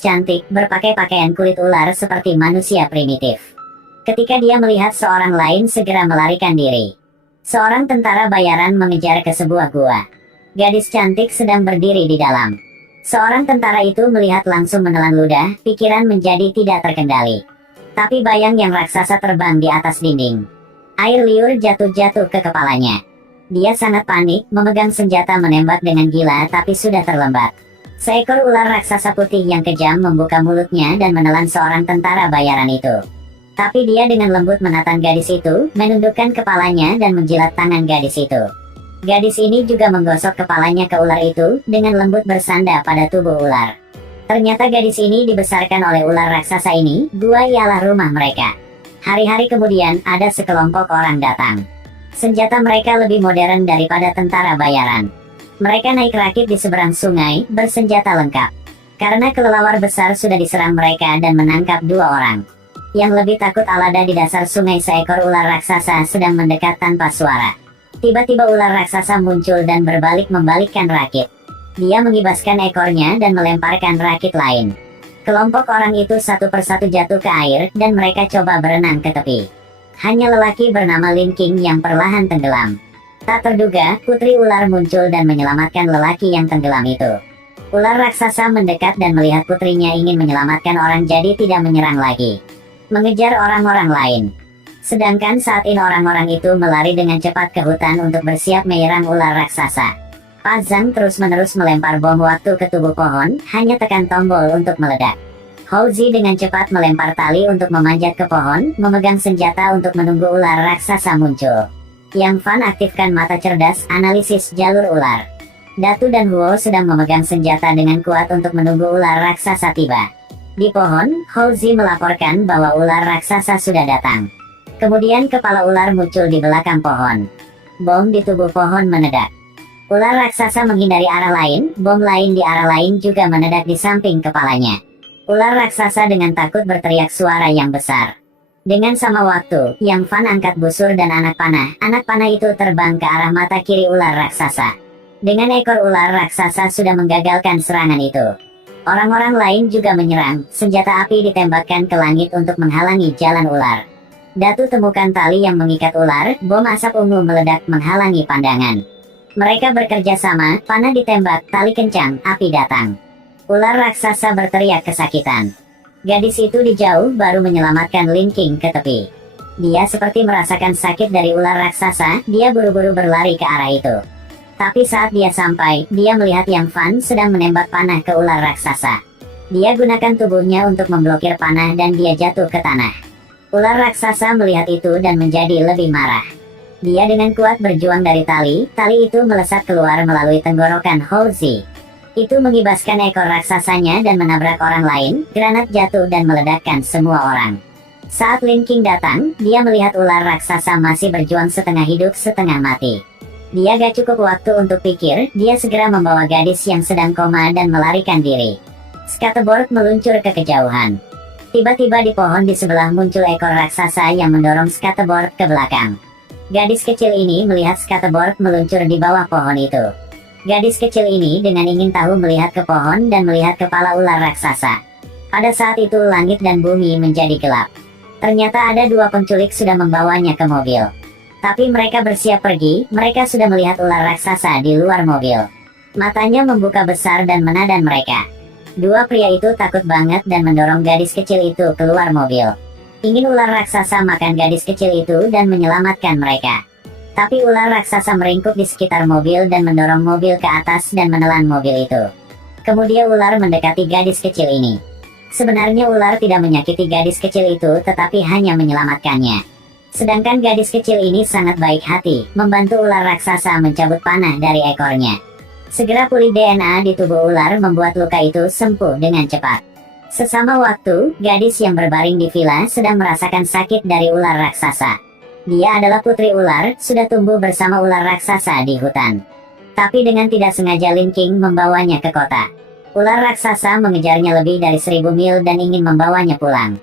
gadis cantik berpakai pakaian kulit ular seperti manusia primitif. Ketika dia melihat seorang lain segera melarikan diri. Seorang tentara bayaran mengejar ke sebuah gua. Gadis cantik sedang berdiri di dalam. Seorang tentara itu melihat langsung menelan ludah, pikiran menjadi tidak terkendali. Tapi bayang yang raksasa terbang di atas dinding. Air liur jatuh-jatuh ke kepalanya. Dia sangat panik, memegang senjata menembak dengan gila tapi sudah terlambat. Seekor ular raksasa putih yang kejam membuka mulutnya dan menelan seorang tentara bayaran itu. Tapi dia dengan lembut menatang gadis itu, menundukkan kepalanya dan menjilat tangan gadis itu. Gadis ini juga menggosok kepalanya ke ular itu, dengan lembut bersandar pada tubuh ular. Ternyata gadis ini dibesarkan oleh ular raksasa ini, gua ialah rumah mereka. Hari-hari kemudian, ada sekelompok orang datang. Senjata mereka lebih modern daripada tentara bayaran. Mereka naik rakit di seberang sungai, bersenjata lengkap. Karena kelelawar besar sudah diserang mereka dan menangkap 2 orang. Yang lebih takut alada di dasar sungai seekor ular raksasa sedang mendekat tanpa suara. Tiba-tiba ular raksasa muncul dan berbalik membalikkan rakit. Dia mengibaskan ekornya dan melemparkan rakit lain. Kelompok orang itu satu persatu jatuh ke air dan mereka coba berenang ke tepi. Hanya lelaki bernama Lin King yang perlahan tenggelam. Tak terduga, putri ular muncul dan menyelamatkan lelaki yang tenggelam itu. Ular raksasa mendekat dan melihat putrinya ingin menyelamatkan orang jadi tidak menyerang lagi. Mengejar orang-orang lain. Sedangkan saat ini orang-orang itu melari dengan cepat ke hutan untuk bersiap menyerang ular raksasa. Pak Zhang terus-menerus melempar bom waktu ke tubuh pohon, hanya tekan tombol untuk meledak. Hou Zi dengan cepat melempar tali untuk memanjat ke pohon, memegang senjata untuk menunggu ular raksasa muncul. Yang Fan aktifkan mata cerdas, analisis jalur ular. Datu dan Huo sedang memegang senjata dengan kuat untuk menunggu ular raksasa tiba. Di pohon, Hou Zi melaporkan bahwa ular raksasa sudah datang. Kemudian kepala ular muncul di belakang pohon. Bom di tubuh pohon meledak. Ular raksasa menghindari arah lain, bom lain di arah lain juga meledak di samping kepalanya. Ular raksasa dengan takut berteriak suara yang besar. Dengan sama waktu, Yang Fan angkat busur dan anak panah itu terbang ke arah mata kiri ular raksasa. Dengan ekor ular raksasa sudah menggagalkan serangan itu. Orang-orang lain juga menyerang, senjata api ditembakkan ke langit untuk menghalangi jalan ular. Datu temukan tali yang mengikat ular, bom asap ungu meledak menghalangi pandangan. Mereka bekerja sama, panah ditembak, tali kencang, api datang. Ular raksasa berteriak kesakitan. Gadis itu di jauh baru menyelamatkan Lin King ke tepi. Dia seperti merasakan sakit dari ular raksasa, dia buru-buru berlari ke arah itu. Tapi saat dia sampai, dia melihat Yang Fan sedang menembak panah ke ular raksasa. Dia gunakan tubuhnya untuk memblokir panah dan dia jatuh ke tanah. Ular raksasa melihat itu dan menjadi lebih marah. Dia dengan kuat berjuang dari tali itu melesat keluar melalui tenggorokan Hou Zi. Itu mengibaskan ekor raksasanya dan menabrak orang lain, granat jatuh dan meledakkan semua orang. Saat Lin King datang, dia melihat ular raksasa masih berjuang setengah hidup setengah mati. Dia gak cukup waktu untuk pikir, dia segera membawa gadis yang sedang koma dan melarikan diri. Skateboard meluncur ke kejauhan. Tiba-tiba di pohon di sebelah muncul ekor raksasa yang mendorong skateboard ke belakang. Gadis kecil ini melihat skateboard meluncur di bawah pohon itu. Gadis kecil ini dengan ingin tahu melihat ke pohon dan melihat kepala ular raksasa. Pada saat itu langit dan bumi menjadi gelap. Ternyata ada 2 penculik sudah membawanya ke mobil. Tapi mereka bersiap pergi, mereka sudah melihat ular raksasa di luar mobil. Matanya membuka besar dan menadan mereka. 2 pria itu takut banget dan mendorong gadis kecil itu keluar mobil. Ingin ular raksasa makan gadis kecil itu dan menyelamatkan mereka. Tapi ular raksasa meringkuk di sekitar mobil dan mendorong mobil ke atas dan menelan mobil itu. Kemudian ular mendekati gadis kecil ini. Sebenarnya ular tidak menyakiti gadis kecil itu tetapi hanya menyelamatkannya. Sedangkan gadis kecil ini sangat baik hati, membantu ular raksasa mencabut panah dari ekornya. Segera pulih DNA di tubuh ular membuat luka itu sembuh dengan cepat. Sesama waktu, gadis yang berbaring di villa sedang merasakan sakit dari ular raksasa. Dia adalah putri ular, sudah tumbuh bersama ular raksasa di hutan. Tapi dengan tidak sengaja Lin King membawanya ke kota. Ular raksasa mengejarnya lebih dari 1000 mil dan ingin membawanya pulang.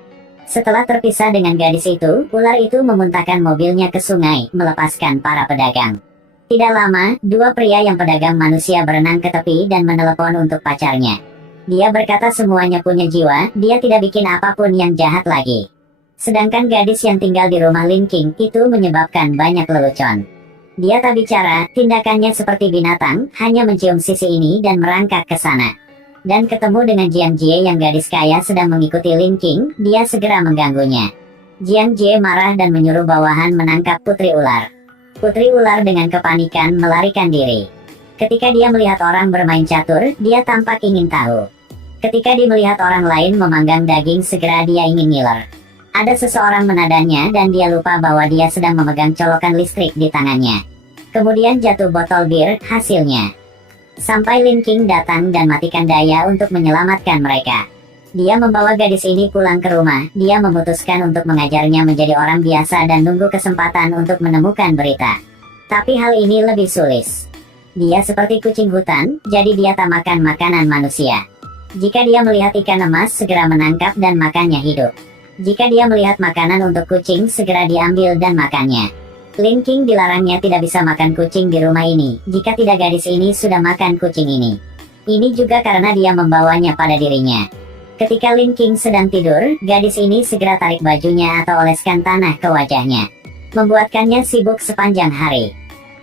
Setelah terpisah dengan gadis itu, ular itu memuntahkan mobilnya ke sungai, melepaskan para pedagang. Tidak lama, 2 pria yang pedagang manusia berenang ke tepi dan menelepon untuk pacarnya. Dia berkata semuanya punya jiwa, dia tidak bikin apapun yang jahat lagi. Sedangkan gadis yang tinggal di rumah Lin King itu menyebabkan banyak lelucon. Dia tak bicara, tindakannya seperti binatang, hanya mencium sisi ini dan merangkak ke sana. Dan ketemu dengan Jiang Jie yang gadis kaya sedang mengikuti Lin King, dia segera mengganggunya. Jiang Jie marah dan menyuruh bawahan menangkap putri ular. Putri ular dengan kepanikan melarikan diri. Ketika dia melihat orang bermain catur, dia tampak ingin tahu. Ketika dia melihat orang lain memanggang daging, segera dia ingin ngiler. Ada seseorang menadanya dan dia lupa bahwa dia sedang memegang colokan listrik di tangannya. Kemudian jatuh botol bir, hasilnya. Sampai Lin King datang dan matikan daya untuk menyelamatkan mereka. Dia membawa gadis ini pulang ke rumah, dia memutuskan untuk mengajarnya menjadi orang biasa dan nunggu kesempatan untuk menemukan berita. Tapi hal ini lebih sulit. Dia seperti kucing hutan, jadi dia tak makan makanan manusia. Jika dia melihat ikan emas, segera menangkap dan makannya hidup. Jika dia melihat makanan untuk kucing, segera diambil dan makannya. Lin King dilarangnya tidak bisa makan kucing di rumah ini, jika tidak gadis ini sudah makan kucing ini. Ini juga karena dia membawanya pada dirinya. Ketika Lin King sedang tidur, gadis ini segera tarik bajunya atau oleskan tanah ke wajahnya. Membuatkannya sibuk sepanjang hari.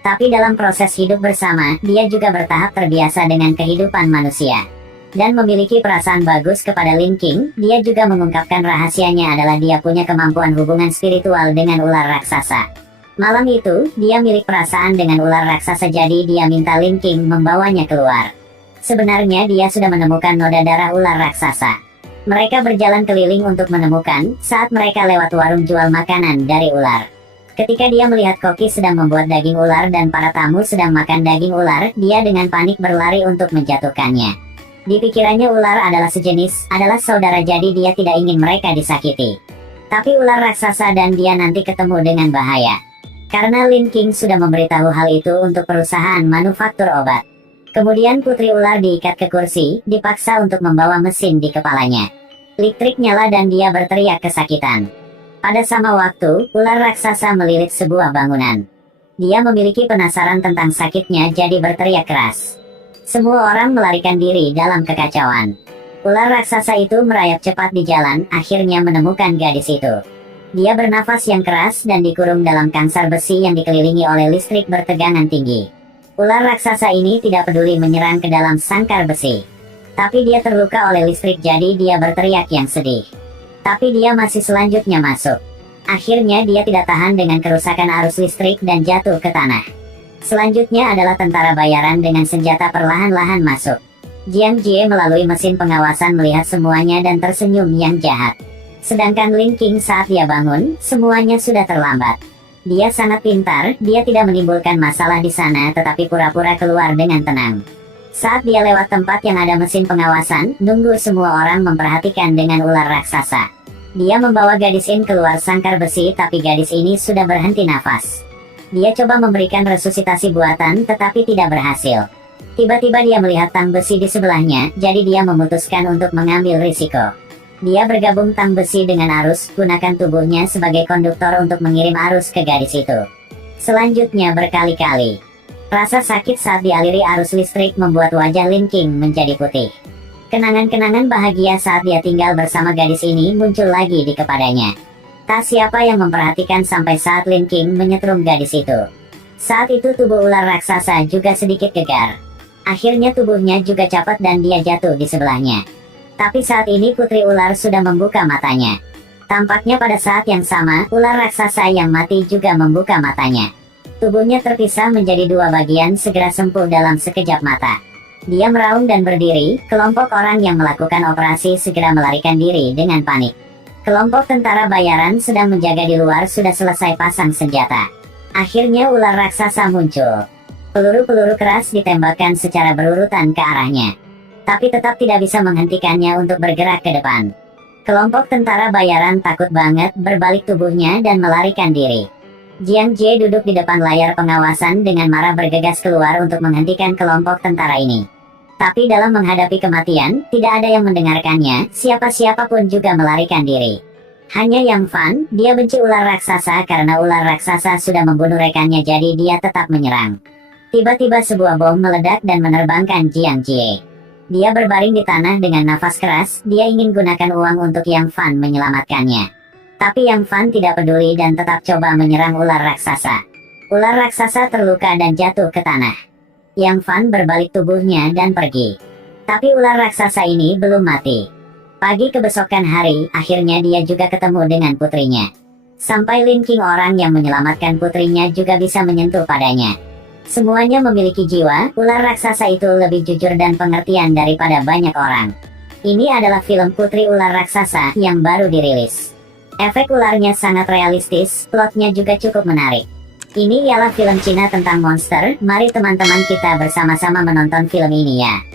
Tapi dalam proses hidup bersama, dia juga bertahap terbiasa dengan kehidupan manusia. Dan memiliki perasaan bagus kepada Lin King, dia juga mengungkapkan rahasianya adalah dia punya kemampuan hubungan spiritual dengan ular raksasa. Malam itu, dia milik perasaan dengan ular raksasa, jadi dia minta Lin King membawanya keluar. Sebenarnya dia sudah menemukan noda darah ular raksasa. Mereka berjalan keliling untuk menemukan, saat mereka lewat warung jual makanan dari ular. Ketika dia melihat koki sedang membuat daging ular dan para tamu sedang makan daging ular, dia dengan panik berlari untuk menjatuhkannya. Di pikirannya ular adalah sejenis, adalah saudara, jadi dia tidak ingin mereka disakiti. Tapi ular raksasa dan dia nanti ketemu dengan bahaya. Karena Lin King sudah memberitahu hal itu untuk perusahaan manufaktur obat. Kemudian putri ular diikat ke kursi, dipaksa untuk membawa mesin di kepalanya. Listrik nyala dan dia berteriak kesakitan. Pada sama waktu, ular raksasa melilit sebuah bangunan. Dia memiliki penasaran tentang sakitnya, jadi berteriak keras. Semua orang melarikan diri dalam kekacauan. Ular raksasa itu merayap cepat di jalan, akhirnya menemukan gadis itu. Dia bernafas yang keras dan dikurung dalam kangsar besi yang dikelilingi oleh listrik bertegangan tinggi. Ular raksasa ini tidak peduli menyerang ke dalam sangkar besi. Tapi dia terluka oleh listrik, jadi dia berteriak yang sedih. Tapi dia masih selanjutnya masuk. Akhirnya dia tidak tahan dengan kerusakan arus listrik dan jatuh ke tanah. Selanjutnya adalah tentara bayaran dengan senjata perlahan-lahan masuk. Jiang Jie melalui mesin pengawasan melihat semuanya dan tersenyum yang jahat. Sedangkan Lin King saat dia bangun, semuanya sudah terlambat. Dia sangat pintar, dia tidak menimbulkan masalah di sana tetapi pura-pura keluar dengan tenang. Saat dia lewat tempat yang ada mesin pengawasan, nunggu semua orang memperhatikan dengan ular raksasa. Dia membawa gadis ini keluar sangkar besi, tapi gadis ini sudah berhenti nafas. Dia coba memberikan resusitasi buatan tetapi tidak berhasil. Tiba-tiba dia melihat tang besi di sebelahnya, jadi dia memutuskan untuk mengambil risiko. Dia bergabung tang besi dengan arus, gunakan tubuhnya sebagai konduktor untuk mengirim arus ke gadis itu. Selanjutnya berkali-kali. Rasa sakit saat dialiri arus listrik membuat wajah Lin King menjadi putih. Kenangan-kenangan bahagia saat dia tinggal bersama gadis ini muncul lagi di kepadanya. Tak siapa yang memperhatikan sampai saat Lin King menyetrum gadis itu. Saat itu tubuh ular raksasa juga sedikit gegar. Akhirnya tubuhnya juga capat dan dia jatuh di sebelahnya. Tapi saat ini putri ular sudah membuka matanya. Tampaknya pada saat yang sama, ular raksasa yang mati juga membuka matanya. Tubuhnya terpisah menjadi dua bagian, segera sembuh dalam sekejap mata. Dia meraung dan berdiri, kelompok orang yang melakukan operasi segera melarikan diri dengan panik. Kelompok tentara bayaran sedang menjaga di luar sudah selesai pasang senjata. Akhirnya ular raksasa muncul. Peluru-peluru keras ditembakkan secara berurutan ke arahnya. Tapi tetap tidak bisa menghentikannya untuk bergerak ke depan. Kelompok tentara bayaran takut banget, berbalik tubuhnya dan melarikan diri. Jiang Jie duduk di depan layar pengawasan dengan marah bergegas keluar untuk menghentikan kelompok tentara ini. Tapi dalam menghadapi kematian, tidak ada yang mendengarkannya, siapa-siapa pun juga melarikan diri. Hanya Yang Fan, dia benci ular raksasa karena ular raksasa sudah membunuh rekannya, jadi dia tetap menyerang. Tiba-tiba sebuah bom meledak dan menerbangkan Jiang Jie. Dia berbaring di tanah dengan nafas keras, dia ingin gunakan uang untuk Yang Fan menyelamatkannya. Tapi Yang Fan tidak peduli dan tetap coba menyerang ular raksasa. Ular raksasa terluka dan jatuh ke tanah. Yang Fan berbalik tubuhnya dan pergi. Tapi ular raksasa ini belum mati. Pagi kebesokan hari, akhirnya dia juga ketemu dengan putrinya. Sampai Lin King orang yang menyelamatkan putrinya juga bisa menyentuh padanya. Semuanya memiliki jiwa, ular raksasa itu lebih jujur dan pengertian daripada banyak orang. Ini adalah film Putri Ular Raksasa yang baru dirilis. Efek ularnya sangat realistis, plotnya juga cukup menarik. Ini ialah film Cina tentang monster, mari teman-teman kita bersama-sama menonton film ini ya.